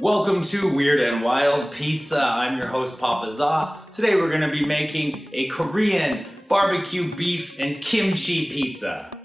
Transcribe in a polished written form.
Welcome to Weird and Wild Pizza. I'm your host, Papa Za. Today we're going to be making a Korean barbecue beef and kimchi pizza.